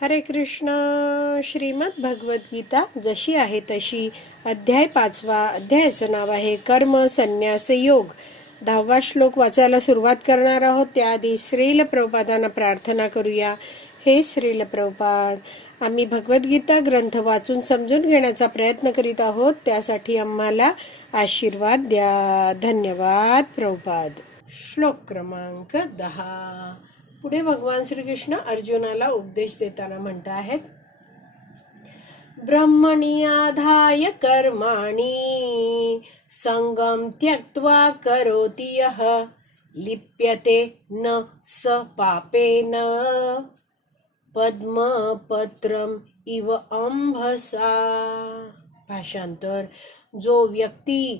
हरे कृष्ण. श्रीमद भगवत गीता जशी आहे तशी, अध्याय 5. अध्यायाचं नाव आहे कर्म संन्यास योग. 10वा श्लोक वाचायला सुरुवात करणार आहोत. त्याआधी श्रील प्रभुपादांना प्रार्थना करूया. हे श्रील प्रभुपाद, आम्ही भगवद्गीता ग्रंथ वाचून समजून घेण्याचा प्रयत्न करीत आहोत. त्यासाठी आम्हाला आशीर्वाद द्या. धन्यवाद प्रभुपाद. श्लोक क्रमांक 10. पुढे भगवान श्रीकृष्ण अर्जुनाला उपदेश देताना म्हणत आहेत, ब्रह्मणि आधाय कर्माणि संगम त्यक्त्वा करोति यः लिप्यते न स पापेन पद्मपत्रम इव अंभसा. भाषांतर, जो व्यक्ती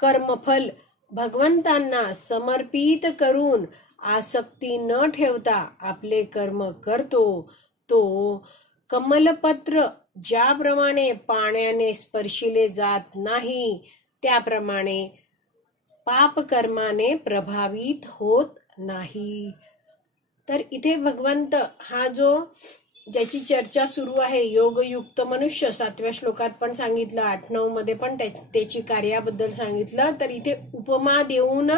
कर्मफल भगवंतांना समर्पित करून आसक्ती न ठेवता आपले कर्म करतो, तो कमलपत्र ज्याप्रमाणे पाण्याने स्पर्शिले जात नाही त्याप्रमाणे पापकर्माने प्रभावित होत नाही. तर इथे भगवंत हा जो ज्याची चर्चा सुरू आहे, योगयुक्त मनुष्य, 7व्या श्लोकात पण सांगितलं, 8-9 मध्ये पण त्याची कार्याबद्दल सांगितलं. तर इथे उपमा देऊन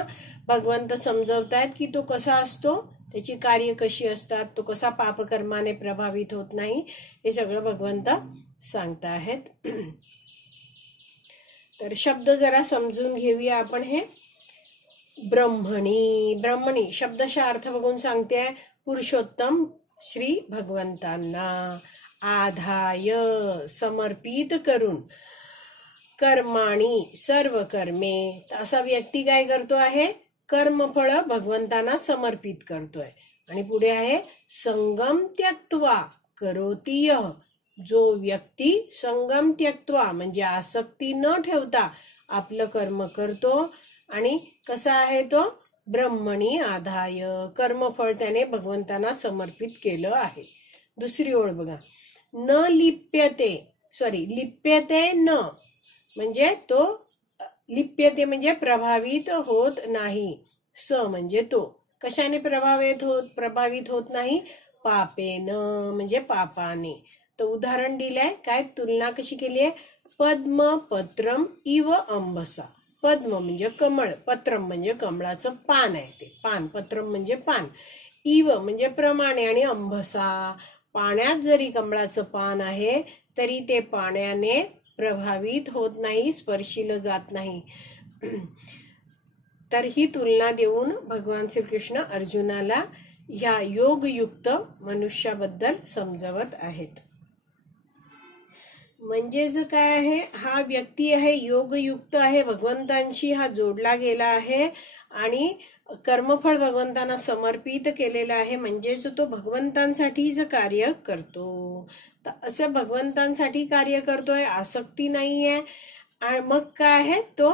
भगवंत समजवतायत की तो कसा असतो, त्याची कार्य कशी असतात, तो कसा पापकर्माने प्रभावित होत नाही, हे सगळं भगवंत सांगता आहेत. तर शब्द जरा समजून घेऊया आपण. हे ब्रह्मणी, ब्रह्मणी शब्दशः अर्थ बघून सांगते, पुरुषोत्तम श्री भगवंतांना, आधाय समर्पित करून, कर्माणी सर्व कर्मे. असा व्यक्ती काय करतो आहे, कर्मफळ भगवंतांना समर्पित करतोय. आणि पुढे आहे संगम त्यक्त्वा करोति यः, जो व्यक्ती संगम त्यक्त्वा म्हणजे आसक्ती न ठेवता आपलं कर्म करतो. आणि कसा आहे तो, ब्रह्मणी आधाय, कर्मफळ त्याने भगवंतांना समर्पित केलं आहे. दुसरी ओळ बघा, न लिप्यते, लिप्यते न म्हणजे तो, लिप्यते म्हणजे प्रभावित होत नाही, स म्हणजे तो, कशाने प्रभावित होत नाही, पापेन म्हणजे पापाने. तर उदाहरण दिलंय, काय तुलना कशी केली आहे, पद्मपत्रम इव अंबसा. पद्म म्हणजे कमळ, पत्रम म्हणजे कमळाचं पान आहे ते, पान, पत्रम म्हणजे पान, इव म्हणजे प्रमाणे, आणि अंबसा पाण्यात जरी कमळाचं पान आहे तरी ते पाण्याने प्रभावित होत नाही, स्पर्शिलं जात नाही. तर ही तुलना देऊन भगवान श्रीकृष्ण अर्जुनाला ह्या योगयुक्त मनुष्याबद्दल समजावत आहेत. म्हणजेच काय आहे, हा व्यक्ती आहे योगयुक्त आहे, भगवंतांशी हा जोडला गेला आहे आणि कर्मफळ भगवंतांना समर्पित केलेलं आहे. म्हणजेच तो भगवंतांसाठीच कार्य करतो. तर असं भगवंतांसाठी कार्य करतोय, आसक्ती नाहीये. आणि मग काय आहे, तो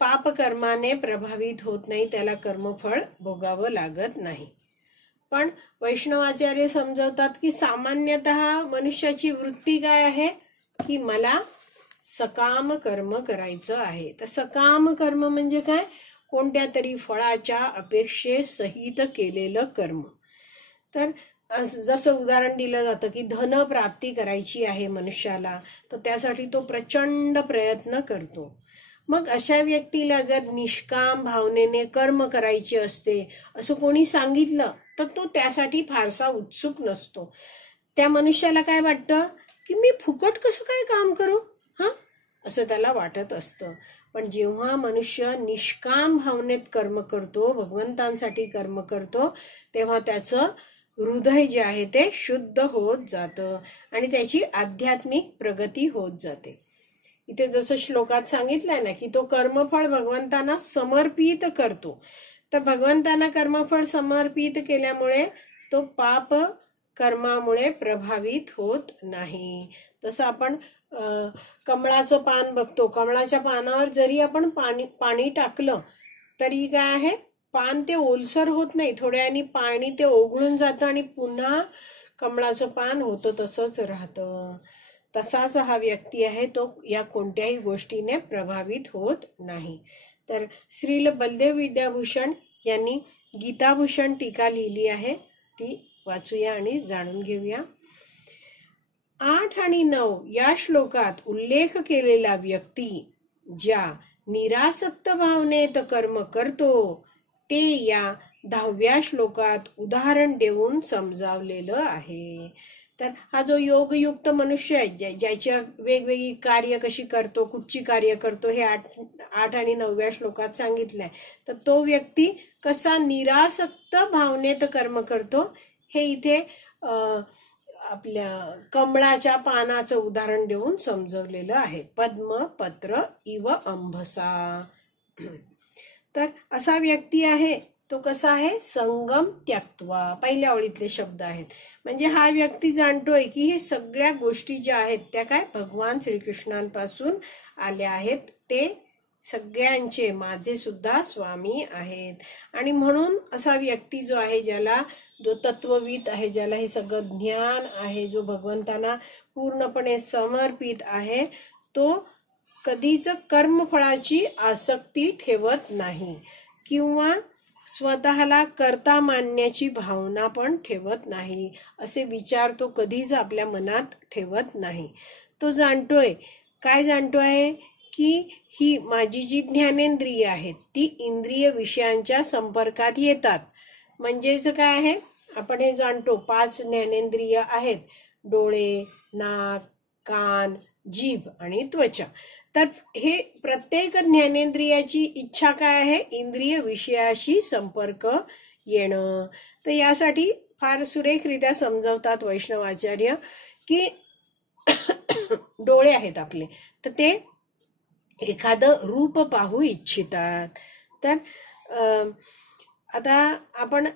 पापकर्माने प्रभावित होत नाही, त्याला कर्मफळ भोगावं लागत नाही. पण वैष्णवाचार्य समजवतात की सामान्यतः मनुष्याची वृत्ती काय आहे की मला सकाम कर्म करायचं आहे. तर सकाम कर्म म्हणजे काय, कोणत्या तरी फळाच्या अपेक्षेसहित केलेलं कर्म. तर जसं उदाहरण दिलं जातं की धन प्राप्ती करायची आहे मनुष्याला, तर त्यासाठी तो प्रचंड प्रयत्न करतो. मग अशा व्यक्तीला जर निष्काम भावनेने कर्म करायचे असते असं कोणी सांगितलं तर तो त्यासाठी फारसा उत्सुक नसतो. त्या मनुष्याला काय वाटतं की मी फुकट कसं काय काम करू, असं त्याला वाटत असतं. पण जेव्हा मनुष्य निष्काम भावनेत कर्म करतो, भगवंतांसाठी कर्म करतो, तेव्हा त्याचं हृदय जे आहे ते शुद्ध होत जातं आणि त्याची आध्यात्मिक प्रगती होत जाते. इथे जसं श्लोकात सांगितलंय ना की तो कर्मफळ भगवंतांना समर्पित करतो. तर भगवंतांना कर्मफळ समर्पित केल्यामुळे तो पाप कर्मामुळे प्रभावित होत नाही. तसं आपण कमळाचं पान बघतो, कमळाच्या पानावर जरी आपण पाणी टाकलं तरी काय आहे, पान ते ओलसर होत नाही, थोड्याने पाणी ते ओघळून जातं आणि पुन्हा कमळाचं पान होतं तसंच राहतं. तसाच हा व्यक्ती आहे, तो या कोणत्याही गोष्टीने प्रभावित होत नाही. तर श्रील बलदेव विद्याभूषण यांनी गीताभूषण टीका लिहिली आहे, ती वाचूया आणि जाणून घेऊया. 8 आणि 9 या श्लोकात उल्लेख केलेला व्यक्ती ज्या निरासक्त भावनेत कर्म करतो ते या 10व्या श्लोकात उदाहरण देऊन समजावलेलं आहे. तर हा जो योगयुक्त मनुष्य आहे, ज्याच्या वेगवेगळी कार्य कशी करतो, कुठची कार्य करतो, हे 8 आणि 9व्या श्लोकात सांगितलंय. तर तो व्यक्ती कसा निरासक्त भावनेत कर्म करतो हे इथे आपल्या कमळाच्या पानाचं उदाहरण देऊन समजवलेलं आहे. पद्म पत्र इव अंभसा. तर असा व्यक्ती आहे तो कसा आहे, संगम त्यक्त्वा. पहिल्या ओळीतले शब्द आहेत. म्हणजे हा व्यक्ती जाणतोय की हे सगळ्या गोष्टी ज्या आहेत त्या काय भगवान श्रीकृष्णांपासून आल्या आहेत, ते सगळ्यांचे माझे सुद्धा स्वामी आहेत. आणि म्हणून असा व्यक्ती जो आहे, ज्याला जो तत्वविद आहे, ज्याला हे सगळं ज्ञान आहे, जो भगवंतांना पूर्णपणे समर्पित आहे, तो कधीच कर्मफळाची आसक्ती ठेवत नाही किंवा स्वतःला कर्ता मानण्याची भावना पण ठेवत नाही. असे विचार तो कधीच आपल्या मनात ठेवत नाही. तो जाणतोय, काय जाणतोय, की ही माझी जी ज्ञानेंद्रिय आहेत ती इंद्रिय विषयांच्या संपर्कात येतात. म्हणजेच काय आहे, आपण हे जाणतो 5 ज्ञानेंद्रिय आहेत, डोळे, नाक, कान, जीभ आणि त्वचा. तर हे प्रत्येक ज्ञानेंद्रियाची इच्छा काय आहे, इंद्रिय विषयाशी संपर्क येणं. तर यासाठी फार सुरेखरित्या समजावतात वैष्णवाचार्य की डोळे आहेत आपले, तर ते एखादं रूप पाहू इच्छितात. तर आता आपण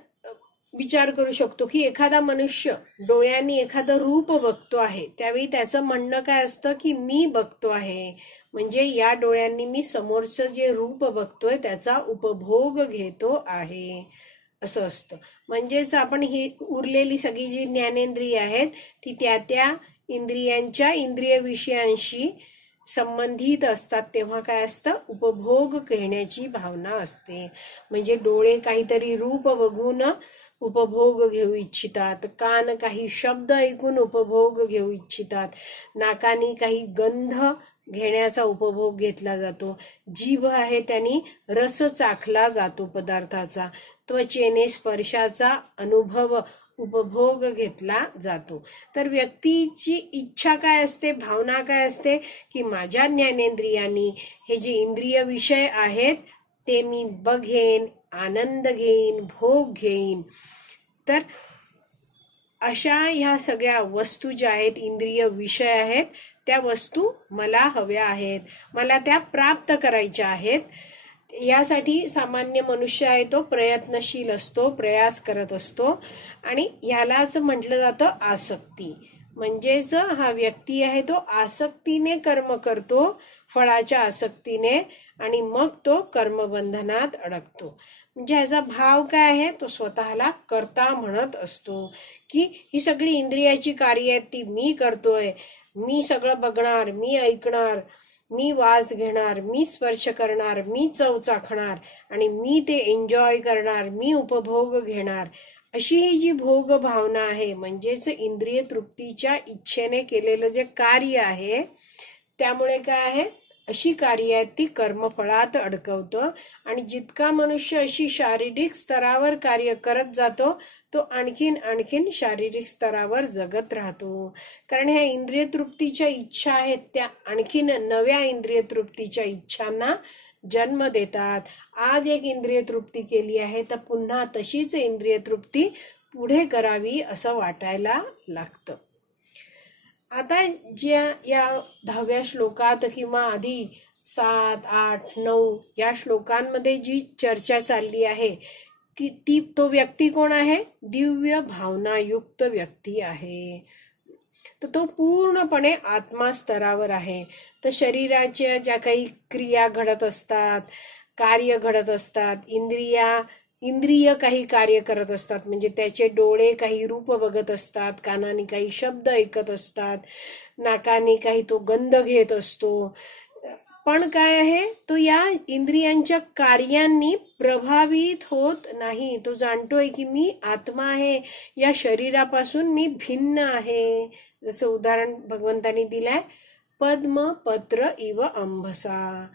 विचार करू शकतो की एखादा मनुष्य डोळ्यांनी एखादं रूप बघतो आहे, त्यावेळी त्याचं म्हणणं काय असतं की मी बघतो आहे, म्हणजे या डोळ्यांनी मी समोरचं जे रूप बघतोय त्याचा उपभोग घेतो आहे, असं असतं. म्हणजेच आपण ही उरलेली सगळी जी ज्ञानेंद्रिय आहेत ती त्या इंद्रियांच्या इंद्रिय विषयांशी संबंधित असतात. तेव्हा काय असतं, उपभोग घेण्याची भावना असते. म्हणजे डोळे काहीतरी रूप बघून उपभोग घेऊ इच्छितात, कान काही शब्द ऐकून उपभोग घेऊ इच्छितात, नाकानी काही गंध घेण्याचा उपभोग घेतला जातो, जीभ आहे त्यांनी रस चाखला जातो पदार्थाचा, त्वचेने स्पर्शाचा अनुभव उपभोग घेतला जातो. तर व्यक्तीची इच्छा काय असते, भावना काय असते, की माझ्या ज्ञानेंद्रियांनी हे जे इंद्रिय विषय आहेत ते मी बघेन, आनंद घेईन, भोग घेईन. तर अशा ह्या सगळ्या वस्तू ज्या आहेत, इंद्रिय विषय आहेत, त्या वस्तू मला हव्या आहेत, मला त्या प्राप्त करायच्या आहेत. यासाठी सामान्य मनुष्य आहे तो प्रयत्नशील असतो, प्रयास करत असतो. आणि ह्यालाच म्हटलं जातं आसक्ती. म्हणजेच हा व्यक्ती आहे तो आसक्तीने कर्म करतो, फळाच्या आसक्तीने, आणि मग तो कर्मबंधनात अडकतो. म्हणजे ह्याचा भाव काय आहे, तो स्वतःला कर्ता म्हणत असतो की ही सगळी इंद्रियाची कार्य आहेत ती मी करतोय, मी सगळं बघणार, मी ऐकणार, मी वास घेणार, मी स्पर्श करणार, मी चव चाखणार आणि मी ते एन्जॉय करणार, मी उपभोग घेणार. अशी ही जी भोग भावना आहे, म्हणजेच इंद्रिय तृप्तीच्या इच्छेने केलेलं जे कार्य आहे, त्यामुळे काय आहे, अशी कार्य आहेत ती कर्मफळात अडकवतं. आणि मनुष्य अशी शारीरिक स्तरावर कार्य करत जातो तो आणखीन शारीरिक स्तरावर जगत राहतो. कारण ह्या इंद्रिय तृप्तीच्या इच्छा आहेत त्या आणखीन नव्या इंद्रिय तृप्तीच्या इच्छांना जन्म देतात. आज एक इंद्रिय तृप्ती केली आहे तर पुन्हा तशीच इंद्रिय तृप्ती पुढे करावी असं वाटायला लागतं. आता ज्या या 10व्या श्लोकात किंवा आधी 7, 8, 9 या श्लोकांमध्ये जी चर्चा चालली आहे तो व्यक्ती कोण आहे, दिव्य भावनायुक्त व्यक्ती आहे. तर तो पूर्णपणे आत्मा स्तरावर आहे. तर शरीराच्या ज्या काही क्रिया घडत असतात, कार्य घडत असतात, इंद्रिय काही कार्य करत असतात, म्हणजे त्याचे डोळे काही रूप बघत असतात, कानाने काही शब्द ऐकत असतात, नाकाने काही तो गंध घेत असतो, पण काय आहे, तो या इंद्रियांच्या कार्यांनी प्रभावित होत नाही. तो जाणतोय की मी आत्मा आहे, या शरीरापासून मी भिन्न आहे. जसं उदाहरण भगवंतानी दिलंय, पद्म पत्र इव अंभसा.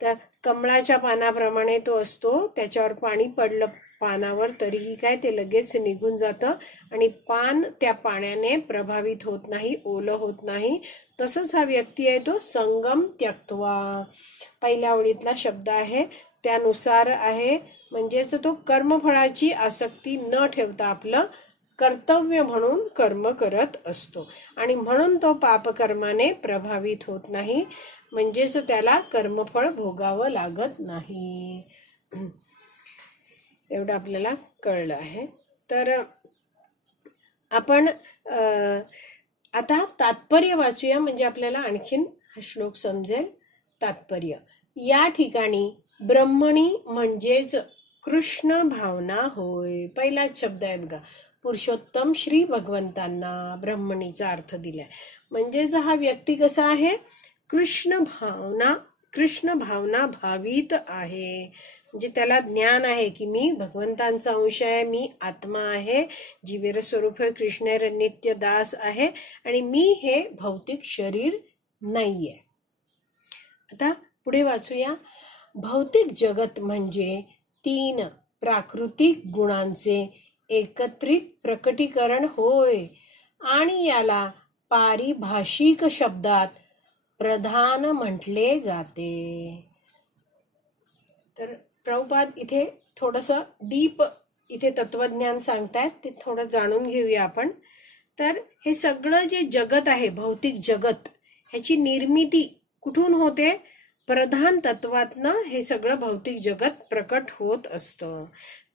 तर कमळाच्या पानाप्रमाणे तो असतो, त्याच्यावर पाणी पडलं पानावर तरीही काय ते लगेच निघून जातं आणि पान त्या पाण्याने प्रभावित होत नाही, ओलं होत नाही. तसंच हा व्यक्ती आहे तो संगम त्यक्त्वा. पहिल्या ओळीतला शब्द आहे त्यानुसार आहे, म्हणजेच तो कर्मफळाची आसक्ती न ठेवता आपलं कर्तव्य म्हणून कर्म करत असतो आणि म्हणून तो पापकर्माने प्रभावित होत नाही, म्हणजेच त्याला कर्मफळ भोगावं लागत नाही. एवढं आपल्याला कळलं आहे. तर आपण आता तात्पर्य वाचूया, म्हणजे आपल्याला आणखीन हा श्लोक समजेल. तात्पर्य, या ठिकाणी ब्रह्मणी म्हणजेच कृष्ण भावना होय. पहिलाच शब्द आहे बघा, पुरुषोत्तम श्री भगवंतांना ब्रह्मणीचा अर्थ दिलाय. म्हणजेच हा व्यक्ती कसा आहे, कृष्ण भावना भावित आहे. म्हणजे त्याला ज्ञान आहे की मी भगवंतांचा अंश आहे, मी आत्मा आहे, जीवेर स्वरूप कृष्णेर नित्य दास आहे आणि मी हे भौतिक शरीर नाहीये. आता पुढे वाचूया. भौतिक जगत म्हणजे 3 प्राकृतिक गुणांचे एकत्रित प्रकटीकरण होय आणि याला पारिभाषिक शब्दात प्रधान म्हटले जाते. तर प्रभुपाद इथे थोडंसं डीप इथे तत्वज्ञान सांगतायत, ते थोडं जाणून घेऊया आपण. तर हे सगळं जे जगत आहे, भौतिक जगत, ह्याची निर्मिती कुठून होते, प्रधान तत्वातनं हे सगळं भौतिक जगत प्रकट होत असतं.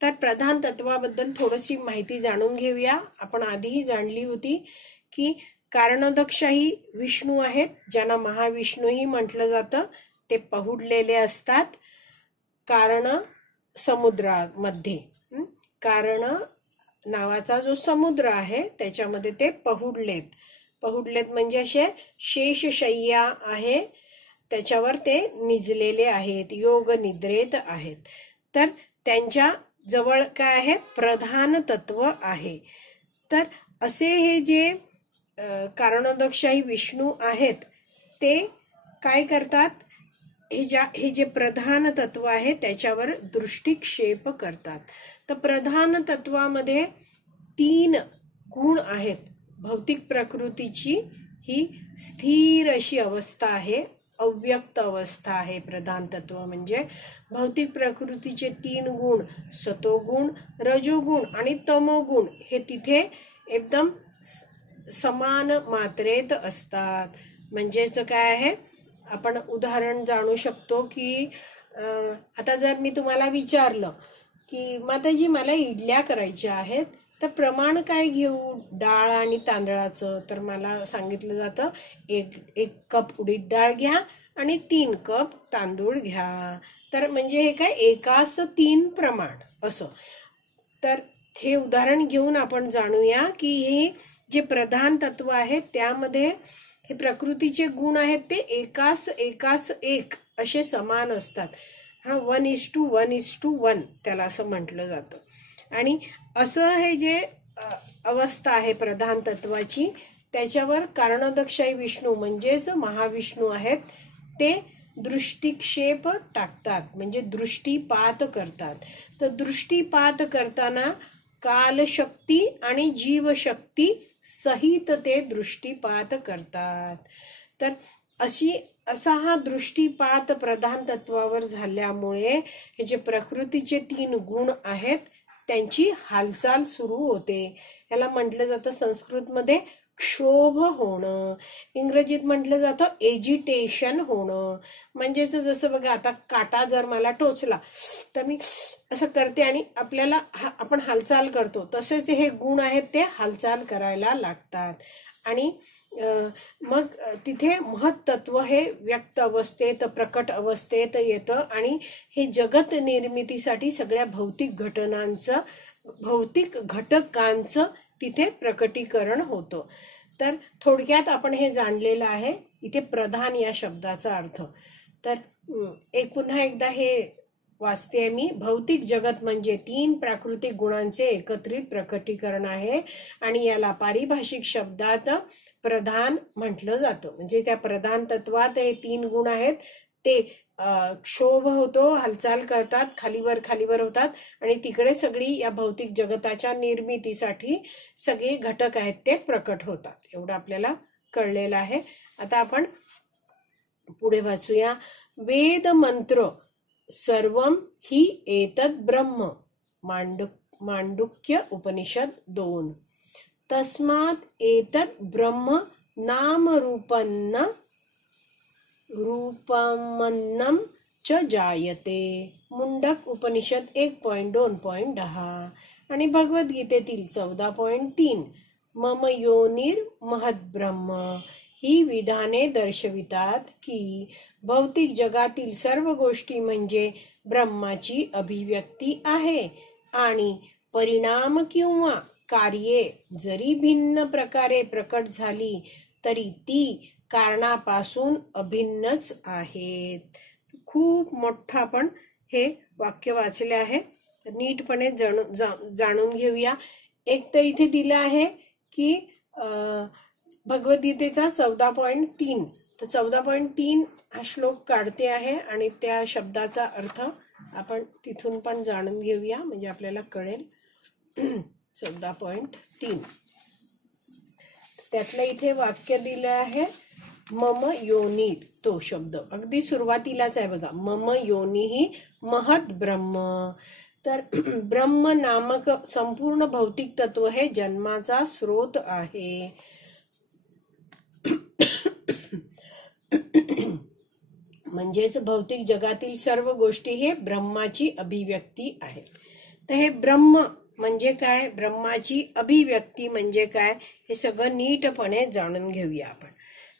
तर प्रधान तत्वाबद्दल थोडीशी माहिती जाणून घेऊया. आपण आधीही जाणली होती की कारणदक्षही विष्णू आहेत, ज्यांना महाविष्णूही म्हटलं जातं. ते पहुडलेले असतात कारण समुद्रामध्ये. कारण नावाचा जो समुद्र आहे त्याच्यामध्ये ते पहुडलेत म्हणजे असे शेषशय्या आहे, त्याच्यावर ते निजलेले आहेत, योग निद्रेत आहेत. तर त्यांच्या जवळ काय आहे, प्रधान तत्व आहे. तर असे हे जे कारणदक्षही विष्णू आहेत ते काय करतात, हे जे प्रधान तत्व आहे त्याच्यावर दृष्टिक्षेप करतात. तर प्रधान तत्वामध्ये 3 गुण आहेत. भौतिक प्रकृतीची ही स्थिर अशी अवस्था आहे, अव्यक्त अवस्था आहे. प्रधान तत्व म्हणजे भौतिक प्रकृतीचे 3 गुण, सतोगुण, रजोगुण आणि तमोगुण, हे तिथे एकदम समान मात्रेत असतात. म्हणजेच काय आहे, आपण उदाहरण जाणू शकतो की आता जर मी तुम्हाला विचारलं की माताजी मला इडल्या करायच्या आहेत, तर प्रमाण काय घेऊ डाळ आणि तांदळाचं, तर मला सांगितलं जातं 1 कप उडीद डाळ घ्या आणि 3 कप तांदूळ घ्या. तर म्हणजे हे काय एकास 3 प्रमाण असं. तर हे उदाहरण घेऊन आपण जाणूया की हे जे प्रधान तत्व आहे त्यामध्ये हे प्रकृतीचे गुण आहेत ते एकास 1 असे समान असतात. 1:1:1 त्याला असं म्हटलं जातं. आणि असं हे जे अवस्था आहे प्रधान तत्वाची, त्याच्यावर कारणदक्षही विष्णू म्हणजेच महाविष्णू आहेत ते दृष्टिक्षेप टाकतात, म्हणजे दृष्टीपात करतात. तर दृष्टीपात करताना कालशक्ती आणि जीवशक्ती सहित ते दृष्टीपात करतात. तर असा हा दृष्टीपात प्रधान तत्वावर झाल्यामुळे हे जे प्रकृतीचे 3 गुण आहेत त्यांची हालचाल सुरू होते. याला म्हटलं जातं संस्कृतमध्ये क्षोभ होणं, इंग्रजीत म्हटलं जातं एजिटेशन होणं. म्हणजेच जसं बघा, आता काटा जर मला टोचला तर मी असं करते आणि आपल्याला आपण हालचाल करतो, तसेच हे गुण आहेत ते हालचाल करायला लागतात. आणि मग तिथे महत्त्व हे व्यक्त अवस्थेत प्रकट अवस्थेत येतं आणि हे जगत निर्मितीसाठी सगळ्या भौतिक घटकांचं तिथे प्रकटीकरण होतं. तर थोडक्यात आपण हे जाणलेलं आहे इथे प्रधान या शब्दाचा अर्थ. तर एक पुन्हा एकदा हे वाचते मी. भौतिक जगत म्हणजे 3 प्राकृतिक गुणांचे एकत्रित प्रकटीकरण आहे आणि याला पारिभाषिक शब्दात प्रधान म्हटलं जातं. म्हणजे त्या प्रधान तत्वात हे 3 गुण आहेत. ते क्षोभ होतो, हालचाल करतात, खालीवर होतात आणि तिकडे सगळी या भौतिक जगताच्या निर्मितीसाठी सगळे घटक आहेत ते प्रकट होतात. एवढं आपल्याला कळलेलं आहे. आता आपण पुढे वाचूया. वेद मंत्र सर्वम हि एतद ब्रह्म. मांडुक्य उपनिषद 2. तस्मात् एतद ब्रह्म नाम रूपमन्नम च जायते. मुंडक उपनिषद 1.2.10 आणि भगवद्गीतेतील 14.3 मम योनिर महद्ब्रह्म. ही विधाने दर्शवितात की भौतिक जगातील सर्व गोष्टी म्हणजे ब्रह्माची अभिव्यक्ती आहे आणि परिणाम किंवा कार्ये जरी भिन्न प्रकारे प्रकट झाली तरी ती कारणापासून अभिन्नच आहेत. खूप मोठं आपण हे वाक्य वाचले आहे. नीटपणे जाणून घेऊया. एक तर इथे दिलं आहे की भगवद्गीतेचा 14.3. तर 14.3 हा श्लोक काढते आहे आणि त्या शब्दाचा अर्थ आपण तिथून पण जाणून घेऊया म्हणजे आपल्याला कळेल. 14.3 त्यातलं इथे वाक्य दिलं आहे मम योनी. तो शब्द अगदी सुरुवातीलाच आहे बघा. मम योनी महत् ब्रह्म. तर ब्रह्म नामक संपूर्ण भौतिक तत्व हे जन्माचा स्रोत आहे. म्हणजेच भौतिक जगातील सर्व गोष्टी हे ब्रह्माची अभिव्यक्ती आहे. तर हे ब्रह्म म्हणजे काय, ब्रह्माची अभिव्यक्ती म्हणजे काय, हे सगळं नीटपणे जाणून घेऊया आपण.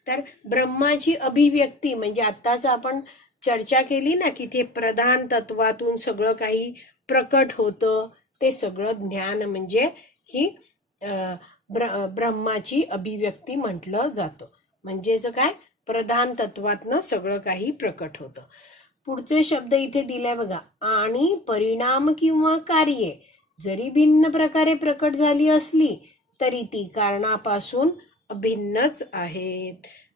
तर ब्रह्माची अभिव्यक्ती म्हणजे आत्ताच आपण चर्चा केली ना की ते प्रधान तत्वातून सगळं काही प्रकट होतं. ते सगळं ज्ञान म्हणजे ही ब्रह्माची अभिव्यक्ती म्हटलं जातं. म्हणजेच काय, प्रधान तत्वातनं सगळं काही प्रकट होतं. पुढचे शब्द इथे दिलाय बघा. आणि परिणाम किंवा कार्ये जरी भिन्न प्रकारे प्रकट झाली असली तरी ती कारणापासून अभिन्नच आहेत.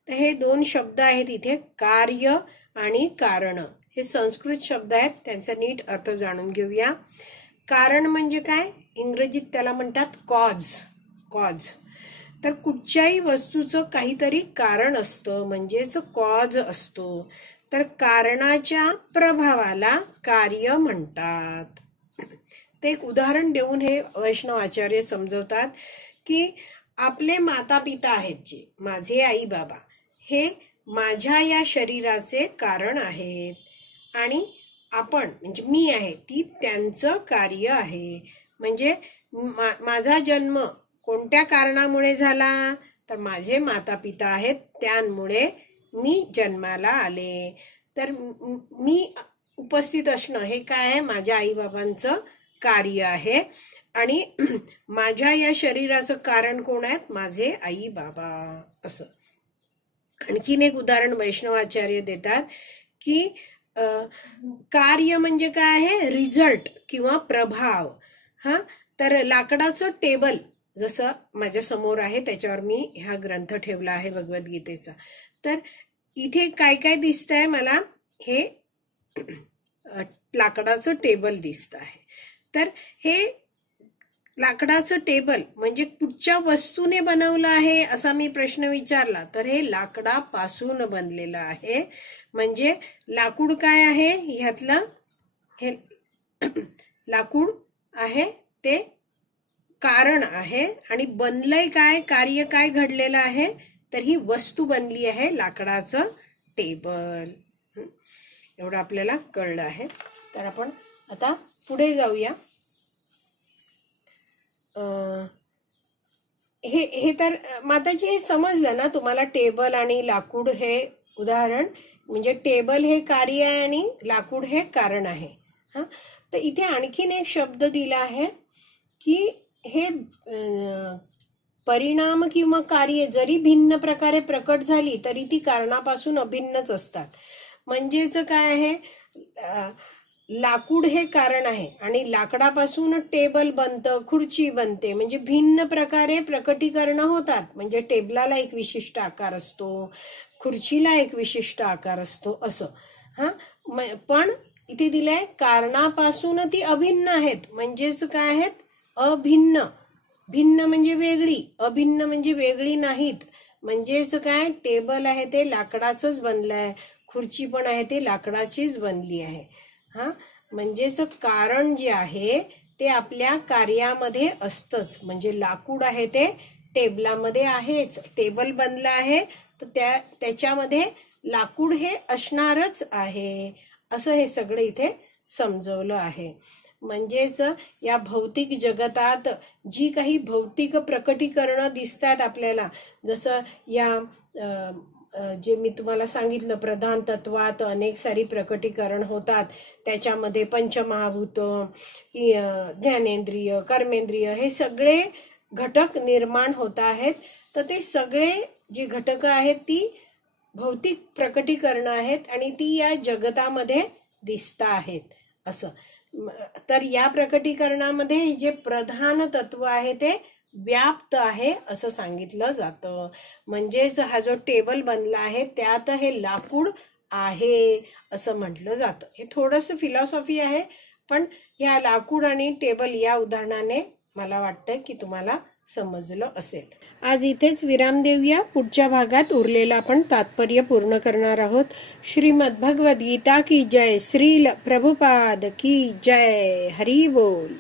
तर हे 2 शब्द आहेत इथे, कार्य आणि कारण. हे संस्कृत शब्द आहेत, त्यांचा नीट अर्थ जाणून घेऊया. कारण म्हणजे काय, इंग्रजीत त्याला म्हणतात कॉज. तर कुठच्याही वस्तूचं काहीतरी कारण असतं म्हणजेच कॉज असतो. तर कारणाच्या प्रभावाला कार्य म्हणतात. ते एक उदाहरण देऊन हे वैष्णव आचार्य समजवतात की आपले माता पिता आहेत जे माझे आई बाबा, हे माझ्या या शरीराचे कारण आहेत आणि आपण म्हणजे मी आहे ती त्यांचं कार्य आहे. म्हणजे माझा जन्म कोणत्या कारणामुळे झाला, तर माझे माता पिता आहेत त्यामुळे मी जन्माला आले. तर मी उपस्थित असणं हे काय आहे, माझ्या आई बाबांचं कार्य आहे. आणि माझ्या या शरीराचं कारण कोण आहेत, माझे आई बाबा. असं आणखीन एक उदाहरण वैष्णवाचार्य देतात की कार्य म्हणजे काय आहे, रिझल्ट किंवा प्रभाव. तर लाकडाचं टेबल जसं माझ्या समोर आहे त्याच्यावर मी हा ग्रंथ ठेवला आहे भगवद्गीतेचा. तर इथे काय काय दिसतंय मला, हे लाकडाचं टेबल दिसत आहे. तर हे लाकडाचं टेबल म्हणजे कुठच्या वस्तूने बनवलं आहे असा मी प्रश्न विचारला तर हे लाकडापासून बनलेलं आहे. म्हणजे लाकूड काय आहे, ह्यातलं हे लाकूड आहे ते कारण आहे आणि बनलंय काय, कार्य काय घडलेलं आहे, तर ही वस्तू बनली आहे लाकडाचं टेबल. एवढं आपल्याला कळलं आहे. तर आपण आता पुढे जाऊया. हे तर माताजी हे समजलं ना तुम्हाला, टेबल आणि लाकूड हे उदाहरण. म्हणजे टेबल हे कार्य आहे आणि लाकूड हे कारण आहे. तर इथे आणखीन एक शब्द दिला आहे की हे परिणाम किंवा कार्य जरी भिन्न प्रकारे प्रकट झाली तरी ती कारणापासून अभिन्नच असतात. म्हणजेच काय आहे, लाकूड हे कारण आहे आणि लाकडापासून टेबल बनतं, खुर्ची बनते, म्हणजे भिन्न प्रकारे प्रकटीकरण होतात. म्हणजे टेबलाला एक विशिष्ट आकार असतो, खुर्चीला एक विशिष्ट आकार असतो, असं. पण इथे दिलंय कारणापासून ती अभिन्न आहेत. म्हणजेच काय आहेत, अभिन्न. भिन्न म्हणजे वेगळी, अभिन्न म्हणजे वेगळी नाहीत. म्हणजेच काय, टेबल आहे ते लाकडाचंच बनलंय, खुर्ची पण आहे ते लाकडाचीच बनली आहे. म्हणजेच कारण जे आहे ते आपल्या कार्यामध्ये असतंच. म्हणजे लाकूड आहे ते टेबलामध्ये आहेच. टेबल बनलं आहे तर त्याच्यामध्ये लाकूड हे असणारच आहे, असं हे सगळं इथे समजवलं आहे. म्हणजेच या भौतिक जगतात जी काही भौतिक प्रकटीकरणं दिसतात आपल्याला, जसं या जे मी तुम्हाला सांगितलं, प्रधान तत्वात अनेक सारी प्रकटीकरण होतात. त्याच्यामध्ये पंचमहाभूत, ज्ञानेंद्रिय, कर्मेंद्रिय हे सगळे घटक निर्माण होत आहेत. तर ते सगळे जे घटक आहेत ती भौतिक प्रकटीकरण आहेत आणि ती या जगतामध्ये दिसत आहेत, असं. तर या प्रकटीकरणामध्ये जे प्रधान तत्व आहे ते व्याप्त आहे असं सांगितलं जातं. म्हणजेच हा जो टेबल बनला आहे त्यात हे लाकूड आहे असं म्हटलं जातं. हे थोडंसं फिलॉसॉफी आहे, पण ह्या लाकूड आणि टेबल या उदाहरणाने मला वाटतं की तुम्हाला समजलं असेल. आज इथेच विराम देऊया. पुढच्या भागात उरलेला आपण तात्पर्य पूर्ण करणार आहोत. श्रीमद् भगवद्गीता की जय. श्रील प्रभुपाद की जय. हरी बोल.